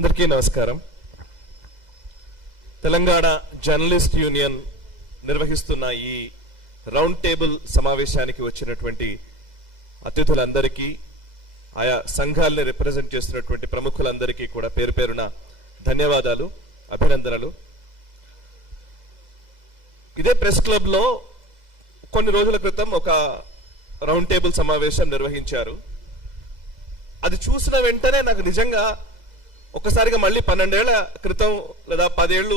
అందరికీ నమస్కారం. Telangana journalist union నిర్వహిస్తున్న ఈ రౌండ్ టేబుల్ సమావేశానికి వచ్చినటువంటి అతిథులందరికీ, ఆయా సంఘాలని రిప్రజెంట్ చేస్తున్నటువంటి ప్రముఖులందరికీ కూడా పేరు పేరున ధన్యవాదాలు, అభినందనలు. ఇదే ప్రెస్ క్లబ్ లో కొన్ని రోజుల క్రితం ఒక రౌండ్ టేబుల్ సమావేశం నిర్వహించారు. అది చూసిన వెంటనే నాకు నిజంగా ఒక్కసారిగా మళ్ళీ 12 ఏళ్ల క్రితం లేదా 10 ఏళ్ళు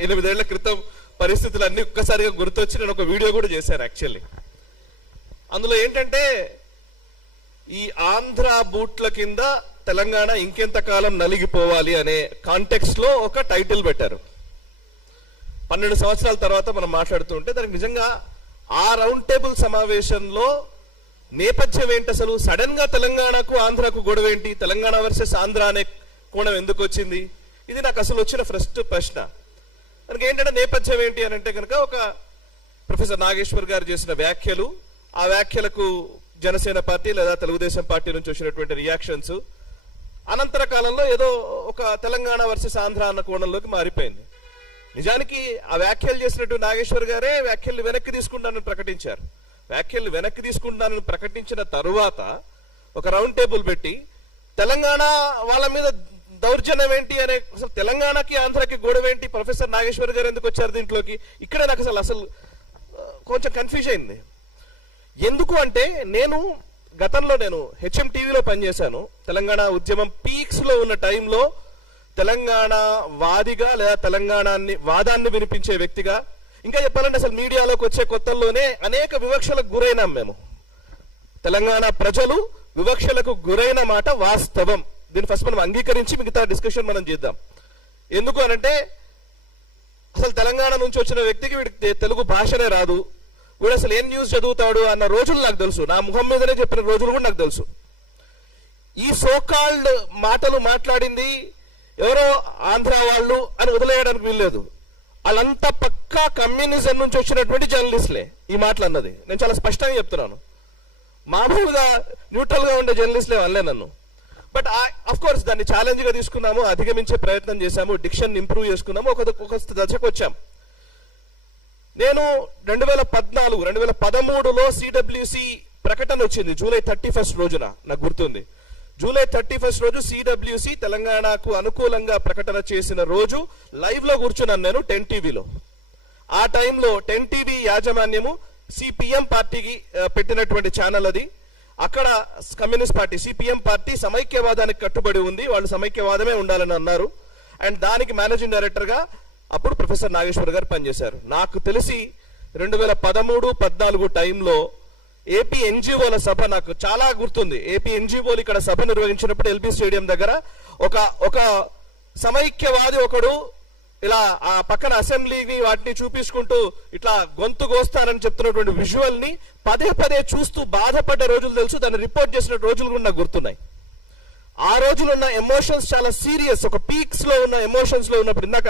8 ఏళ్ల క్రితం పరిస్థితులన్నీ ఒక్కసారిగా గుర్తొచ్చి నేను ఒక వీడియో కూడా చేశాను. యాక్చువల్లీ అందులో ఏంటంటే, ఈ ఆంధ్ర బూట్ల కింద తెలంగాణ ఇంకెంతకాలం నలిగిపోవాలి అనే కాంటెక్స్ట్ లో ఒక టైటిల్ పెట్టారు. 12 సంవత్సరాల తర్వాత మనం మాట్లాడుతూ ఉంటే దానికి నిజంగా ఆ రౌండ్ టేబుల్ సమావేశంలో నేపథ్యం ఏంటి, అసలు సడన్ గా తెలంగాణకు ఆంధ్రకు గొడవ ఏంటి, తెలంగాణ వర్సెస్ ఆంధ్ర అనే కోణం ఎందుకు వచ్చింది, ఇది నాకు అసలు వచ్చిన ఫస్ట్ ప్రశ్న. దానికి ఏంటంటే నేపథ్యం ఏంటి అని అంటే కనుక, ఒక ప్రొఫెసర్ నాగేశ్వర్ గారు చేసిన వ్యాఖ్యలు, ఆ వ్యాఖ్యలకు జనసేన పార్టీ లేదా తెలుగుదేశం పార్టీ నుంచి వచ్చినటువంటి రియాక్షన్స్, అనంతర కాలంలో ఏదో ఒక తెలంగాణ వర్సెస్ ఆంధ్ర అన్న కోణంలోకి మారిపోయింది. నిజానికి ఆ వ్యాఖ్యలు చేసినట్టు నాగేశ్వర్ గారే వ్యాఖ్యలు వెనక్కి తీసుకుంటానని ప్రకటించారు. వ్యాఖ్యలు వెనక్కి తీసుకుంటానని ప్రకటించిన తరువాత ఒక రౌండ్ టేబుల్ పెట్టి తెలంగాణ వాళ్ళ మీద దౌర్జన్యం ఏంటి అనే, అసలు తెలంగాణకి ఆంధ్రకి గొడవ ఏంటి, ప్రొఫెసర్ నాగేశ్వర్ గారు ఎందుకు వచ్చారు దీంట్లోకి, ఇక్కడే నాకు అసలు కొంచెం కన్ఫ్యూజ్ అయింది. ఎందుకు అంటే, గతంలో నేను హెచ్ఎం టీవీలో పనిచేశాను. తెలంగాణ ఉద్యమం పీక్స్ లో ఉన్న టైంలో తెలంగాణ వాదిగా లేదా వాదాన్ని వినిపించే వ్యక్తిగా, ఇంకా చెప్పాలంటే అసలు మీడియాలోకి వచ్చే కొత్తల్లోనే అనేక వివక్షలకు గురైనాం మేము. తెలంగాణ ప్రజలు వివక్షలకు గురైన మాట వాస్తవం. దీన్ని ఫస్ట్ మనం అంగీకరించి మిగతా డిస్కషన్ మనం చేద్దాం. ఎందుకు అనంటే, అసలు తెలంగాణ నుంచి వచ్చిన వ్యక్తికి వీడికి తెలుగు భాషనే రాదు, వీడు అసలు ఏం న్యూస్ చదువుతాడు అన్న రోజులు నాకు తెలుసు. నా ముఖం మీదనే చెప్పిన రోజులు కూడా నాకు తెలుసు. ఈ సోకాల్డ్ మాటలు మాట్లాడింది ఎవరో ఆంధ్ర వాళ్ళు అని వదిలేయడానికి వీల్లేదు. వాళ్ళంతా పక్కా కమ్యూనిజం నుంచి వచ్చినటువంటి జర్నలిస్టులే ఈ మాటలు అన్నది. నేను చాలా స్పష్టంగా చెప్తున్నాను. మామూలుగా న్యూట్రల్ గా ఉండే జర్నలిస్టులే వాళ్ళే నన్ను. బట్ అఫ్ కోర్స్ దాన్ని ఛాలెంజ్ గా తీసుకున్నాము, అధిగమించే ప్రయత్నం చేశాము, డిక్షన్ ఇంప్రూవ్ చేసుకున్నాము, ఒక దశకు వచ్చాం. నేను 2013లో సిడబ్ల్యూసి ప్రకటన వచ్చింది జూలై 31 రోజున, నాకు గుర్తుంది. జూలై 31 రోజు సిడబ్ల్యూసి తెలంగాణకు అనుకూలంగా ప్రకటన చేసిన రోజు లైవ్ లో కూర్చున్నాను నేను 10 టీవీలో. ఆ టైంలో 10 టీవీ యాజమాన్యము సిపిఎం పార్టీకి పెట్టినటువంటి ఛానల్ అది. అక్కడ కమ్యూనిస్ట్ పార్టీ సిపిఎం పార్టీ సమైక్యవాదానికి కట్టుబడి ఉంది, వాళ్ళు సమైక్యవాదమే ఉండాలని అన్నారు. అండ్ దానికి మేనేజింగ్ డైరెక్టర్ గా అప్పుడు ప్రొఫెసర్ నాగేశ్వర్ గారు పనిచేశారు. నాకు తెలిసి 2013-14 టైంలో ఏపీ ఎన్జిఓల సభ నాకు చాలా గుర్తుంది. ఏపీ ఎన్జిఓలు ఇక్కడ సభ నిర్వహించినప్పుడు ఎల్బీ స్టేడియం దగ్గర ఒక సమైక్యవాది ఒకడు ఇలా ఆ పక్కన అసెంబ్లీని వాటిని చూపించుకుంటూ ఇట్లా గొంతు కోస్తానని చెప్తున్నటువంటి విజువల్ ని పదే చూస్తూ బాధపడ్డ రోజులు తెలుసు. దాన్ని రిపోర్ట్ చేసిన రోజులు కూడా నాకు గుర్తున్నాయి. ఆ రోజులు ఉన్న ఎమోషన్స్ చాలా సీరియస్, ఒక పీక్స్ లో ఉన్న ఎమోషన్స్ లో ఉన్నప్పుడు ఇందాక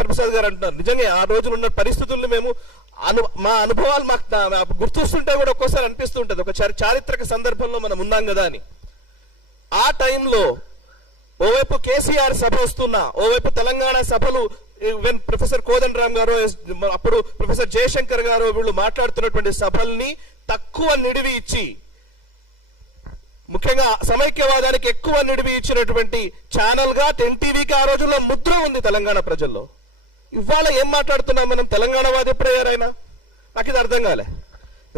ప్రసాద్ గారు అంటున్నారు, నిజంగా ఆ రోజులు ఉన్న పరిస్థితుల్లో మేము మా అనుభవాలు మాకు గుర్తొస్తుంటే కూడా ఒక్కోసారి అనిపిస్తూ ఉంటుంది, ఒక చారిత్రక సందర్భంలో మనం ఉన్నాం కదా అని. ఆ టైంలో ఓవైపు కేసీఆర్ సభ వస్తున్నా, ఓవైపు తెలంగాణ సభలు ప్రొఫెసర్ కోదండరామ్ గారు, అప్పుడు ప్రొఫెసర్ జయశంకర్ గారు వీళ్ళు మాట్లాడుతున్నటువంటి సభల్ని తక్కువ నిడివి ఇచ్చి, ముఖ్యంగా సమైక్యవాదానికి ఎక్కువ నిడివి ఇచ్చినటువంటి ఛానల్ గా 10 టీవీకి ఆ రోజుల్లో ముద్ర ఉంది తెలంగాణ ప్రజల్లో. ఇవాళ ఏం మాట్లాడుతున్నాం మనం, తెలంగాణ వాది ఎప్పుడయ్యారైనా, నాకు ఇది అర్థం కాలే.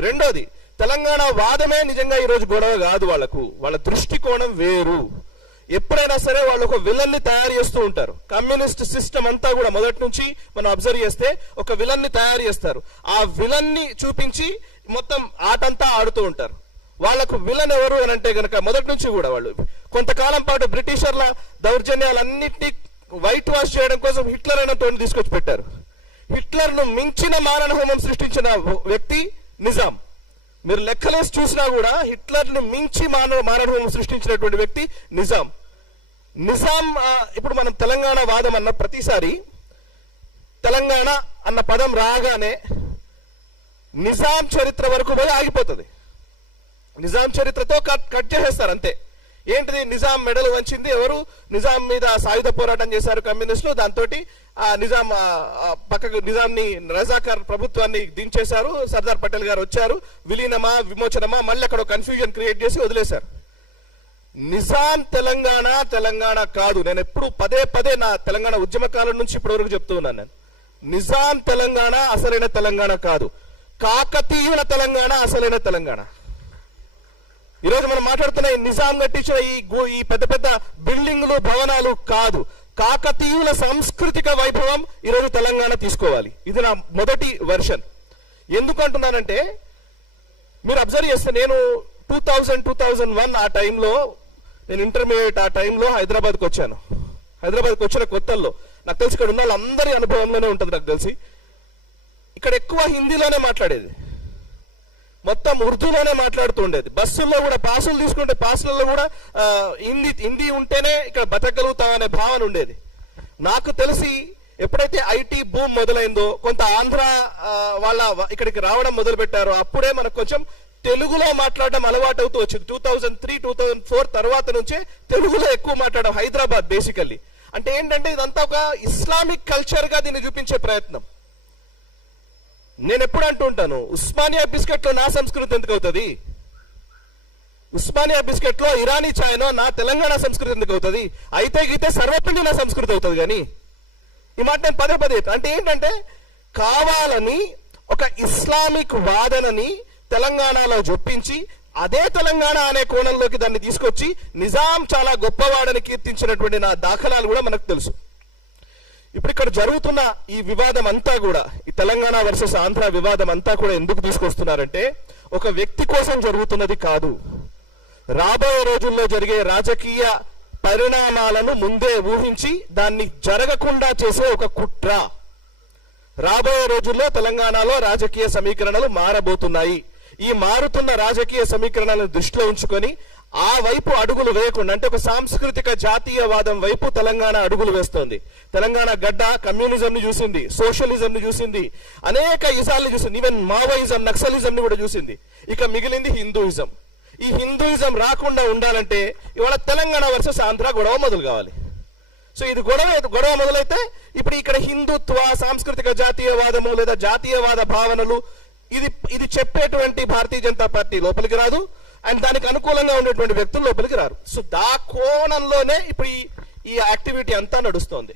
రెండోది, తెలంగాణ వాదమే నిజంగా ఈ రోజు గొడవ కాదు. వాళ్ళ దృష్టికోణం వేరు. ఎప్పుడైనా సరే వాళ్ళు ఒక విలన్ ని తయారు చేస్తూ ఉంటారు. కమ్యూనిస్ట్ సిస్టమ్ అంతా కూడా మొదటి నుంచి మనం అబ్జర్వ్ చేస్తే ఒక విలన్ ని తయారు చేస్తారు. ఆ విలన్ ని చూపించి మొత్తం ఆటంతా ఆడుతూ ఉంటారు. వాళ్లకు విలన్ ఎవరు అని అంటే గనక మొదటి నుంచి కూడా వాళ్ళు కొంతకాలం పాటు బ్రిటిషర్ల దౌర్జన్యాలన్నింటినీ వైట్ వాష్ చేయడం కోసం హిట్లర్ అయిన తోని తీసుకొచ్చి పెట్టారు. హిట్లర్ ను మించిన మారణ హోమం సృష్టించిన వ్యక్తి నిజాం. మీరు లెక్కలేసి చూసినా కూడా హిట్లర్ ను మించి మారణ హోమం సృష్టించినటువంటి వ్యక్తి నిజాం. ఇప్పుడు మనం తెలంగాణ వాదం అన్న ప్రతిసారి తెలంగాణ అన్న పదం రాగానే నిజాం చరిత్ర వరకు పోయి ఆగిపోతుంది. నిజాం చరిత్రతో కట్ చేసేస్తారు అంతే. ఏంటిది? నిజాం మెడలు వంచింది ఎవరు? నిజాం మీద సాయుధ పోరాటం చేశారు కమ్యూనిస్టులు. దాంతో నిజాం పక్కకు నిజాంని రజాకార్ ప్రభుత్వాన్ని దించేశారు. సర్దార్ పటేల్ గారు వచ్చారు. విలీనమా విమోచనమా మళ్ళీ అక్కడ కన్ఫ్యూజన్ క్రియేట్ చేసి వదిలేశారు. నిజాం తెలంగాణ కాదు. నేను ఎప్పుడు పదే పదే నా తెలంగాణ ఉద్యమ కాలం నుంచి ఇప్పటి వరకు చెప్తూ ఉన్నాను. నేను నిజాం తెలంగాణ అసలైన తెలంగాణ కాదు. కాకతీయుల తెలంగాణ అసలైన తెలంగాణ. ఈరోజు మనం మాట్లాడుతున్న ఈ నిజాం కట్టించిన ఈ పెద్ద పెద్ద బిల్డింగ్లు భవనాలు కాదు. కాకతీయుల సాంస్కృతిక వైభవం ఈరోజు తెలంగాణ తీసుకోవాలి. ఇది నా మొదటి వెర్షన్. ఎందుకు అంటున్నానంటే, మీరు అబ్జర్వ్ చేస్తే నేను 2001 ఆ టైంలో, నేను ఇంటర్మీడియట్ ఆ టైంలో హైదరాబాద్కి వచ్చాను. హైదరాబాద్కి వచ్చిన కొత్తల్లో నాకు తెలిసి ఇక్కడ ఉన్న వాళ్ళందరి అనుభవంలోనే ఉంటుంది. నాకు తెలిసి ఇక్కడ ఎక్కువ హిందీలోనే మాట్లాడేది, మొత్తం ఉర్దూలోనే మాట్లాడుతూ ఉండేది. బస్సుల్లో కూడా పాసులు తీసుకుంటే పాసులలో కూడా హిందీ ఉంటేనే ఇక్కడ బతకగలుగుతామనే భావన ఉండేది. నాకు తెలిసి ఎప్పుడైతే ఐటీ బూమ్ మొదలైందో, కొంత ఆంధ్ర వాళ్ళ ఇక్కడికి రావడం మొదలు పెట్టారో, అప్పుడే మనకు కొంచెం తెలుగులో మాట్లాడడం అలవాటు అవుతూ వచ్చింది. 2003, 2004 తర్వాత నుంచే తెలుగులో ఎక్కువ మాట్లాడడం. హైదరాబాద్ బేసికల్లీ అంటే ఏంటంటే, ఇదంతా ఒక ఇస్లామిక్ కల్చర్ గా దీన్ని చూపించే ప్రయత్నం. నేను ఎప్పుడు అంటూ ఉంటాను, ఉస్మానియా బిస్కెట్ లో నా సంస్కృతి ఎందుకు అవుతుంది? ఉస్మానియా బిస్కెట్ లో ఇరానీ ఛాయ్నో నా తెలంగాణ సంస్కృతి ఎందుకు అవుతుంది? అయితే గీతే సర్వపిండి నా సంస్కృతి అవుతుంది. కానీ ఈ మాట నేను పదే పదే అంటే ఏంటంటే, కావాలని ఒక ఇస్లామిక్ వాదనని తెలంగాణలో జొప్పించి అదే తెలంగాణ అనే కోణంలోకి దాన్ని తీసుకొచ్చి నిజాం చాలా గొప్పవాడని కీర్తించినటువంటి నా దాఖలాలు కూడా మనకు తెలుసు. ఇప్పుడు ఇక్కడ జరుగుతున్న ఈ వివాదం అంతా కూడా, ఈ తెలంగాణ వర్సెస్ ఆంధ్ర వివాదం అంతా కూడా ఎందుకు తీసుకొస్తున్నారంటే, ఒక వ్యక్తి కోసం జరుగుతున్నది కాదు. రాబోయే రోజుల్లో జరిగే రాజకీయ పరిణామాలను ముందే ఊహించి దాన్ని జరగకుండా చేసే ఒక కుట్ర. రాబోయే రోజుల్లో తెలంగాణలో రాజకీయ సమీకరణలు మారబోతున్నాయి. ఈ మారుతున్న రాజకీయ సమీకరణలను దృష్టిలో ఉంచుకొని ఆ వైపు అడుగులు వేయకుండా, అంటే ఒక సాంస్కృతిక జాతీయవాదం వైపు తెలంగాణ అడుగులు వేస్తోంది. తెలంగాణ గడ్డ కమ్యూనిజం ని చూసింది, సోషలిజం ని చూసింది, అనేక ఇజాలను చూసింది, ఈవెన్ మావోయిజం, నక్సలిజం ని కూడా చూసింది. ఇక మిగిలింది హిందూయిజం. ఈ హిందూయిజం రాకుండా ఉండాలంటే ఇవాళ తెలంగాణ వర్సెస్ ఆంధ్ర గొడవ మొదలు కావాలి. సో ఇది గొడవ మొదలైతే ఇప్పుడు ఇక్కడ హిందుత్వ, సాంస్కృతిక జాతీయవాదము లేదా జాతీయవాద భావనలు ఇది చెప్పేటువంటి భారతీయ జనతా పార్టీ లోపలికి రాదు, అండ్ దానికి అనుకూలంగా ఉండేటువంటి వ్యక్తులు లోపలికి రారు. సో కోణంలోనే ఇప్పుడు ఈ యాక్టివిటీ అంతా నడుస్తోంది.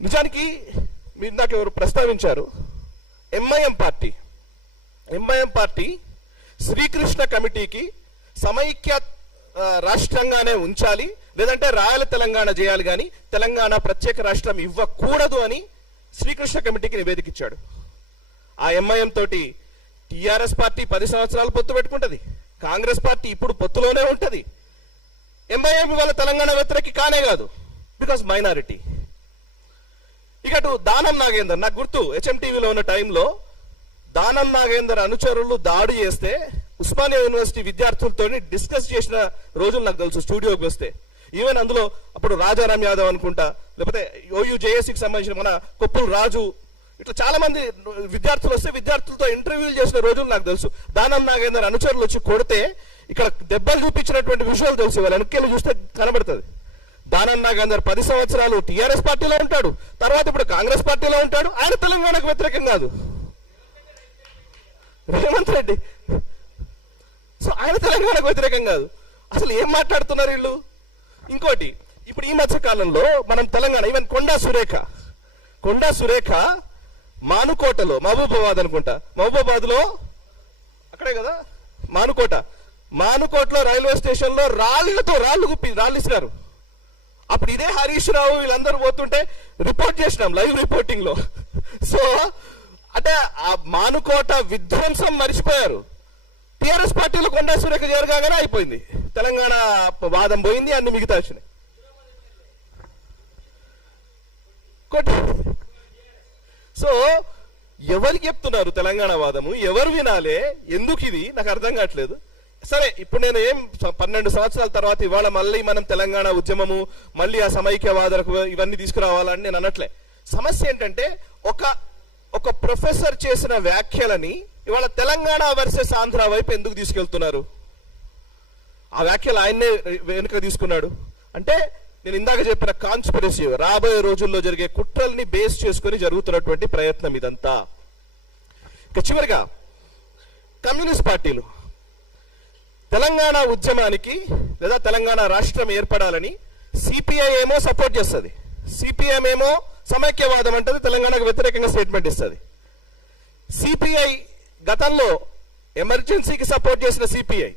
నిజానికి మీరు నాకు ఎవరు ప్రస్తావించారు, ఎంఐఎం పార్టీ శ్రీకృష్ణ కమిటీకి సమైక్య రాష్ట్రంగానే ఉంచాలి, లేదంటే రాయల తెలంగాణ చేయాలి, కానీ తెలంగాణ ప్రత్యేక రాష్ట్రం ఇవ్వకూడదు అని శ్రీకృష్ణ కమిటీకి నివేదిక ఇచ్చాడు. ఆ ఎంఐఎం తోటి టిఆర్ఎస్ పార్టీ 10 సంవత్సరాలు పొత్తు పెట్టుకుంటది, కాంగ్రెస్ పార్టీ ఇప్పుడు పొత్తులోనే ఉంటది. ఎంఐఎం వాళ్ళ తెలంగాణ వ్యతిరేకి కానే కాదు, బికాస్ మైనారిటీ. ఇక దానం నాగేందర్, నాకు గుర్తు హెచ్ఎంటీవీలో ఉన్న టైంలో దానం నాగేందర్ అనుచరులు దాడి చేస్తే ఉస్మానియా యూనివర్సిటీ విద్యార్థులతో డిస్కస్ చేసిన రోజులు నాకు తెలుసు. స్టూడియోకి వస్తే ఈవెన్ అందులో అప్పుడు రాజారాం యాదవ్ అనుకుంటా, లేకపోతే OUJSకి సంబంధించిన మన కొప్పుల రాజు, ఇట్లా చాలా మంది విద్యార్థులు వస్తే విద్యార్థులతో ఇంటర్వ్యూలు చేసిన రోజులు నాకు తెలుసు. దానం నాగేందర్ అనుచరులు వచ్చి కొడితే ఇక్కడ దెబ్బలు చూపించినటువంటి విషయాలు తెలుసు. వాళ్ళ వెనక్కి చూస్తే కనబడుతుంది. దానం నాగేందర్ 10 సంవత్సరాలు టిఆర్ఎస్ పార్టీలో ఉంటాడు, తర్వాత ఇప్పుడు కాంగ్రెస్ పార్టీలో ఉంటాడు. ఆయన తెలంగాణకు వ్యతిరేకం కాదు, రేవంత్ రెడ్డి. సో ఆయన తెలంగాణకు వ్యతిరేకం కాదు. అసలు ఏం మాట్లాడుతున్నారు వీళ్ళు? ఇంకోటి, ఇప్పుడు ఈ మధ్య కాలంలో మనం తెలంగాణ, ఈవెన్ కొండా సురేఖ మానుకోటలో, మహబూబాబాద్ అనుకుంటా, మహబూబాబాద్ లో అక్కడే కదా మానుకోటలో రైల్వే స్టేషన్ లో రాళ్ళు ఇస్తున్నారు. అప్పుడు ఇదే హరీష్ రావు వీళ్ళందరూ పోతుంటే రిపోర్ట్ చేసినాం లైవ్ రిపోర్టింగ్ లో. సో అంటే ఆ మానుకోట విధ్వంసం మర్చిపోయారు. టిఆర్ఎస్ పార్టీలో కొండా సురేఖ జరగానే అయిపోయింది, తెలంగాణ వాదం పోయింది, అన్ని మిగతా వచ్చినాయి. సో ఎవరికి చెప్తున్నారు తెలంగాణ వాదము? ఎవరు వినాలే? ఎందుకు ఇది నాకు అర్థం కావట్లేదు. సరే, ఇప్పుడు నేను 12 సంవత్సరాల తర్వాత ఇవాళ మళ్ళీ మనం తెలంగాణ ఉద్యమము, మళ్ళీ ఆ సమైక్యవాదులకు ఇవన్నీ తీసుకురావాలని నేను అనట్లే. సమస్య ఏంటంటే, ఒక ప్రొఫెసర్ చేసిన వ్యాఖ్యలని ఇవాళ తెలంగాణ వర్సెస్ ఆంధ్ర వైపు ఎందుకు తీసుకెళ్తున్నారు? ఆ వ్యాఖ్యలు ఆయన్నే వెనుక తీసుకున్నాడు. అంటే నేను ఇందాక చెప్పిన కాన్స్పిరసీ, రాబోయే రోజుల్లో జరిగే కుట్రల్ని బేస్ చేసుకుని జరుగుతున్నటువంటి ప్రయత్నం ఇదంతా. ఇక చివరిగా కమ్యూనిస్ట్ పార్టీలు తెలంగాణ ఉద్యమానికి లేదా తెలంగాణ రాష్ట్రం ఏర్పడాలని సిపిఐ ఏమో సపోర్ట్ చేస్తుంది, సిపిఎం ఏమో సమైక్యవాదం అంటది, తెలంగాణకు వ్యతిరేకంగా స్టేట్మెంట్ ఇస్తుంది. సిపిఐ గతంలో ఎమర్జెన్సీకి సపోర్ట్ చేసిన సిపిఐ,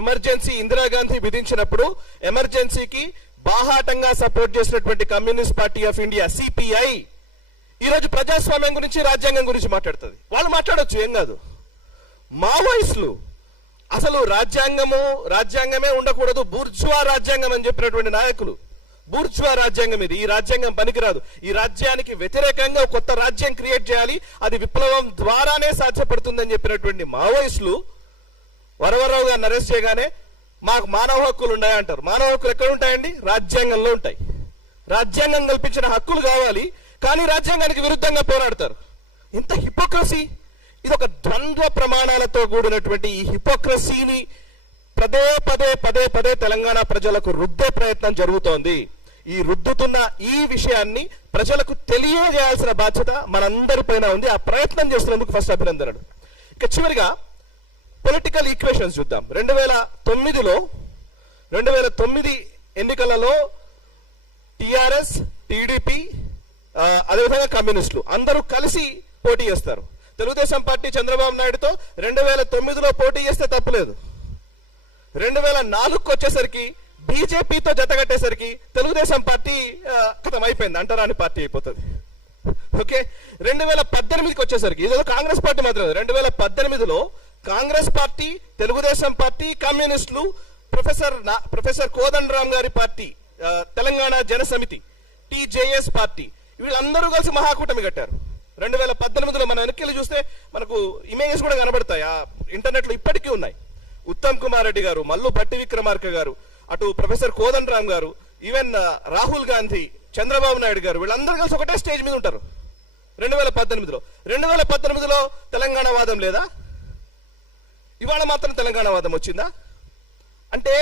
ఎమర్జెన్సీ ఇందిరాగాంధీ విధించినప్పుడు ఎమర్జెన్సీకి బాహాటంగా సపోర్ట్ చేసినటువంటి communist party of India CPI ఈరోజు ప్రజాస్వామ్యం గురించి, రాజ్యాంగం గురించి మాట్లాడుతుంది. వాళ్ళు మాట్లాడొచ్చు, ఏం కాదు. మావోయిస్టులు అసలు రాజ్యాంగమే ఉండకూడదు, బూర్జువా రాజ్యాంగం అని చెప్పినటువంటి నాయకులు, బూర్జువా రాజ్యాంగం ఇది, ఈ రాజ్యాంగం పనికిరాదు, ఈ రాజ్యానికి వ్యతిరేకంగా కొత్త రాజ్యం క్రియేట్ చేయాలి, అది విప్లవం ద్వారానే సాధ్యపడుతుందని చెప్పినటువంటి మావోయిస్టులు వరవరరావు గారిని అరెస్ట్ చేయగానే మాకు మానవ హక్కులు ఉన్నాయా అంటారు. మానవ హక్కులు ఎక్కడ ఉంటాయండి? రాజ్యాంగంలో ఉంటాయి. రాజ్యాంగం కల్పించిన హక్కులు కావాలి, కానీ రాజ్యాంగానికి విరుద్ధంగా పోరాడతారు. ఇంత హిపోక్రసీ, ఇది ఒక ద్వంద్వ ప్రమాణాలతో కూడినటువంటి ఈ హిపోక్రసీని పదే పదే పదే పదే తెలంగాణ ప్రజలకు రుద్దే ప్రయత్నం జరుగుతోంది. ఈ రుద్దుతున్న ఈ విషయాన్ని ప్రజలకు తెలియజేయాల్సిన బాధ్యత మనందరిపైన ఉంది. ఆ ప్రయత్నం చేస్తున్నందుకు ఫస్ట్ అభినందనలు. ఇక చివరిగా పొలిటికల్ ఈక్వేషన్స్ చూద్దాం. 2009 ఎన్నికలలో టిఆర్ఎస్, టీడీపీ, అదేవిధంగా కమ్యూనిస్టులు అందరూ కలిసి పోటీ చేస్తారు. తెలుగుదేశం పార్టీ చంద్రబాబు నాయుడుతో 2009లో పోటీ చేస్తే తప్పులేదు. 2004కు వచ్చేసరికి బీజేపీతో జతగట్టేసరికి తెలుగుదేశం పార్టీ కథం అయిపోయింది, అంటరాని పార్టీ అయిపోతుంది. ఓకే, 2018కి వచ్చేసరికి ఇదేదో కాంగ్రెస్ పార్టీ మాత్రమే. 2018లో కాంగ్రెస్ పార్టీ, తెలుగుదేశం పార్టీ, కమ్యూనిస్టులు, ప్రొఫెసర్ కోదండరామ్ గారి పార్టీ, తెలంగాణ జన సమితి, టీజేఎస్ పార్టీ, వీళ్ళందరూ కలిసి మహాకూటమి కట్టారు. 2018లో మన వెనక్కి చూస్తే మనకు ఇమేజెస్ కూడా కనబడతాయి, ఆ ఇంటర్నెట్ లో ఇప్పటికీ ఉన్నాయి. ఉత్తమ్ కుమార్ రెడ్డి గారు, మల్లు భట్టి విక్రమార్క గారు, అటు ప్రొఫెసర్ కోదండరామ్ గారు, ఈవెన్ రాహుల్ గాంధీ, చంద్రబాబు నాయుడు గారు, వీళ్ళందరూ కలిసి ఒకటే స్టేజ్ మీద ఉంటారు 2018లో. 2018లో తెలంగాణ వాదం లేదా? ఇవాళ మాత్రం తెలంగాణ వాదం వచ్చిందా? అంటే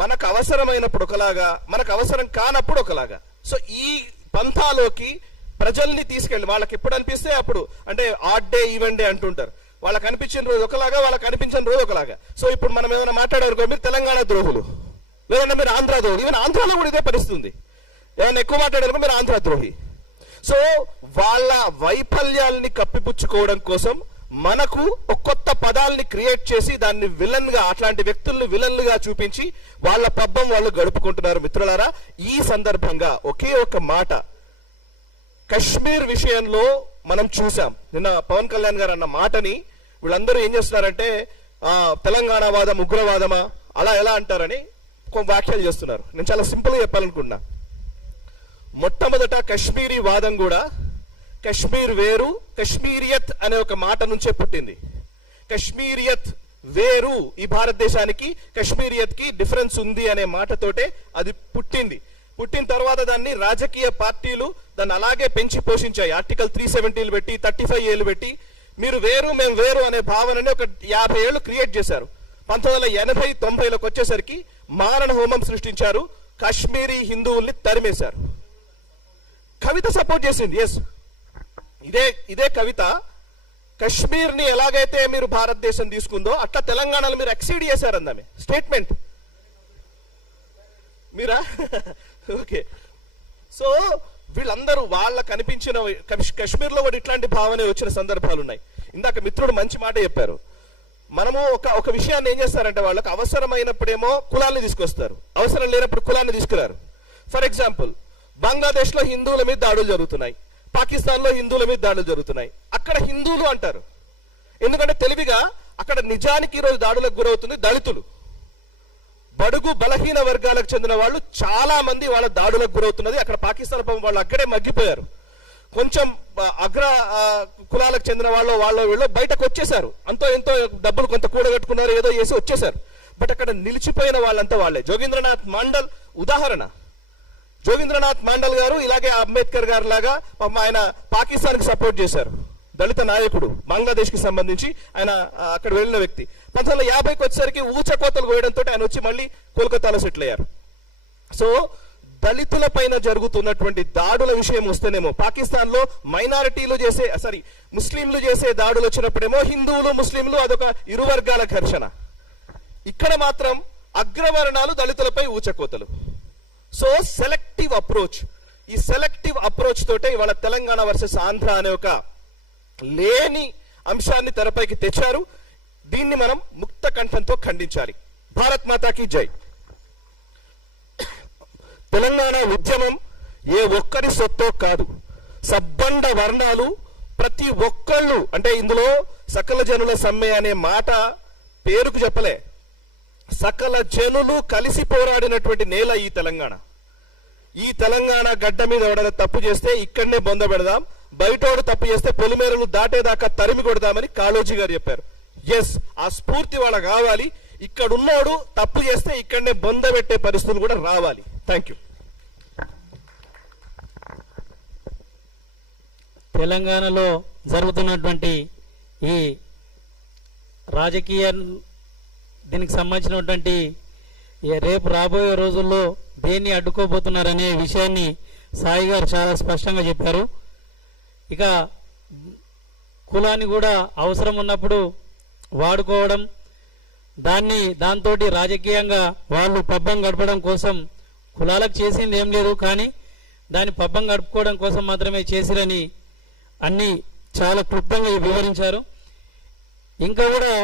మనకు అవసరమైనప్పుడు ఒకలాగా, మనకు అవసరం కానప్పుడు ఒకలాగా. సో ఈ పంథాలోకి ప్రజల్ని తీసుకెళ్ళి వాళ్ళకి ఎప్పుడు అనిపిస్తే అప్పుడు, అంటే ఆడ్ డే ఈవెంట్ డే అంటుంటారు, వాళ్ళకి అనిపించిన రోజు ఒకలాగా, వాళ్ళకి అనిపించిన రోజు ఒకలాగా. సో ఇప్పుడు మనం ఏమైనా మాట్లాడారు, మీరు తెలంగాణ ద్రోహులు, లేదంటే మీరు ఆంధ్ర ద్రోహులు. ఈవెన్ ఆంధ్రాలో కూడా ఇదే పరిస్థితుంది. ఏమైనా ఎక్కువ మాట్లాడారు మీరు ఆంధ్ర ద్రోహి. సో వాళ్ళ వైఫల్యాల్ని కప్పిపుచ్చుకోవడం కోసం మనకు ఒక కొత్త పదాలని క్రియేట్ చేసి దాన్ని విలన్ గా, అట్లాంటి వ్యక్తుల్ని విలన్లుగా చూపించి వాళ్ళ పబ్బం వాళ్ళు గడుపుకుంటున్నారు. మిత్రులారా, ఈ సందర్భంగా ఒకే ఒక మాట, కశ్మీర్ విషయంలో మనం చూసాం. నిన్న పవన్ కళ్యాణ్ గారు అన్న మాటని వీళ్ళందరూ ఏం చేస్తున్నారంటే తెలంగాణ వాదం ఉగ్రవాదమా అలా ఎలా అంటారని వ్యాఖ్యలు చేస్తున్నారు. నేను చాలా సింపుల్ గా చెప్పాలనుకున్నా. మొట్టమొదట కశ్మీరీ వాదం కూడా కశ్మీర్ వేరు, కశ్మీరియత్ అనే ఒక మాట నుంచే పుట్టింది. కశ్మీరియత్ వేరు, ఈ భారతదేశానికి కశ్మీరియత్ కి డిఫరెన్స్ ఉంది అనే మాటతోటే అది పుట్టింది. పుట్టిన తర్వాత దాన్ని రాజకీయ పార్టీలు దాన్ని అలాగే పెంచి పోషించాయి. ఆర్టికల్ 370 పెట్టి, 35 ఏళ్ళు పెట్టి, మీరు వేరు మేము వేరు అనే భావనని ఒక 50 ఏళ్ళు క్రియేట్ చేశారు. 1980-90లకు వచ్చేసరికి మారణ హోమం సృష్టించారు, కాశ్మీరీ హిందువుల్ని తరిమేశారు. కవిత సపోర్ట్ చేసింది. ఎస్, ఇదే కవిత కశ్మీర్ ని ఎలాగైతే మీరు భారతదేశం తీసుకుందో అట్లా తెలంగాణలో మీరు ఎక్సీడ్ చేశారన్నామే స్టేట్మెంట్ మీరా. ఓకే, సో వీళ్ళందరూ వాళ్ళకు అనిపించిన కశ్మీర్ లో కూడా ఇట్లాంటి భావన వచ్చిన సందర్భాలు ఉన్నాయి. ఇందాక మిత్రుడు మంచి మాట చెప్పారు. మనము ఒక విషయాన్ని ఏం చేస్తారంటే వాళ్ళకి అవసరమైనప్పుడేమో కులాన్ని తీసుకొస్తారు, అవసరం లేనప్పుడు కులాన్ని తీసుకురారు. ఫర్ ఎగ్జాంపుల్, బంగ్లాదేశ్ లో హిందువుల మీద దాడులు జరుగుతున్నాయి, పాకిస్తాన్ లో హిందువుల మీద దాడులు జరుగుతున్నాయి. అక్కడ హిందువులు అంటారు ఎందుకంటే తెలివిగా, అక్కడ నిజానికి ఈరోజు దాడులకు గురవుతుంది దళితులు, బడుగు బలహీన వర్గాలకు చెందిన వాళ్ళు చాలా మంది వాళ్ళ దాడులకు గురవుతున్నది. అక్కడ పాకిస్తాన్ వాళ్ళు అక్కడే మగ్గిపోయారు. కొంచెం అగ్ర కులాలకు చెందిన వాళ్ళు వీళ్ళు బయటకు వచ్చేసారు, అంతో ఎంతో డబ్బులు కొంత కూడగట్టుకున్నారు, ఏదో చేసి వచ్చేసారు. బట్ అక్కడ నిలిచిపోయిన వాళ్ళంతా వాళ్ళే. జోగేంద్రనాథ్ మండల్ ఉదాహరణ. జోగేంద్రనాథ్ మండల్ గారు ఇలాగే అంబేద్కర్ గారు లాగా ఆయన పాకిస్తాన్ కి సపోర్ట్ చేశారు, దళిత నాయకుడు, బంగ్లాదేశ్ కి సంబంధించి ఆయన అక్కడ వెళ్ళిన వ్యక్తి. 1950కి వచ్చేసరికి ఊచకోతలు కోయడంతో ఆయన వచ్చి మళ్ళీ కోల్కతాలో సెటిల్ అయ్యారు. సో దళితుల పైన జరుగుతున్నటువంటి దాడుల విషయం వస్తేనేమో పాకిస్తాన్ లో మైనారిటీలు చేసే ముస్లింలు చేసే దాడులు వచ్చినప్పుడేమో హిందువులు ముస్లింలు అదొక ఇరు వర్గాల ఘర్షణ. ఇక్కడ మాత్రం అగ్రవర్ణాలు దళితులపై ఊచకోతలు. సో సెలెక్టివ్ అప్రోచ్, ఈ సెలెక్టివ్ అప్రోచ్ తోటే ఇవాళ తెలంగాణ వర్సెస్ ఆంధ్ర అనే ఒక లేని అంశాన్ని తెరపైకి తెచ్చారు. దీన్ని మనం ముక్త కంఠంతో ఖండించాలి. భారత్ మాతాకి జై. తెలంగాణ ఉద్యమం ఏ ఒక్కరి సొత్తో కాదు, సబ్బండ వర్ణాలు ప్రతి ఒక్కళ్ళు, అంటే ఇందులో సకల జనుల సమ్మె అనే మాట పేరుకు చెప్పలే, సకల జనులు కలిసి పోరాడినటువంటి నేల ఈ తెలంగాణ. ఈ తెలంగాణ గడ్డ మీద ఎవడైనా తప్పు చేస్తే ఇక్కడనే బొంద పెడదాం, బయటోడు తప్పు చేస్తే పొలిమేరలు దాటేదాకా తరిమి కొడదామని కాళోజీ గారు చెప్పారు. ఎస్, ఆ స్ఫూర్తి వాళ్ళ కావాలి. ఇక్కడ ఉన్నోడు తప్పు చేస్తే ఇక్కడనే బొంద పెట్టే పరిస్థితులు కూడా రావాలి. Thank you. తెలంగాణలో జరుగుతున్నటువంటి ఈ రాజకీయ దీనికి సంబంధించినటువంటి రేపు రాబోయే రోజుల్లో దేన్ని అడ్డుకోబోతున్నారనే విషయాన్ని సాయి గారు చాలా స్పష్టంగా చెప్పారు. ఇక కులాన్ని కూడా అవసరం ఉన్నప్పుడు వాడుకోవడం, దాంతో రాజకీయంగా వాళ్ళు పబ్బం గడపడం కోసం కులాలకు చేసింది ఏం లేదు, కానీ దాన్ని పబ్బం గడుపుకోవడం కోసం మాత్రమే చేసిరని అన్ని చాలా క్లుప్తంగా వివరించారు. ఇంకా కూడా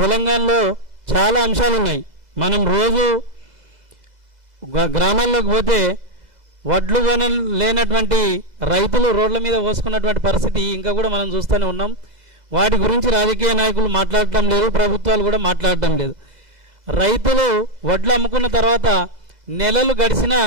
తెలంగాణలో చాలా అంశాలు ఉన్నాయి. మనం రోజు గ్రామాల్లోకి పోతే వడ్లు లేనటువంటి రైతులు రోడ్ల మీద పోసుకున్నటువంటి పరిస్థితి ఇంకా కూడా మనం చూస్తూనే ఉన్నాం. వాటి గురించి రాజకీయ నాయకులు మాట్లాడటం లేదు, ప్రభుత్వాలు కూడా మాట్లాడటం లేదు. రైతులు వడ్లు అమ్ముకున్న తర్వాత నెలలు గడిచినా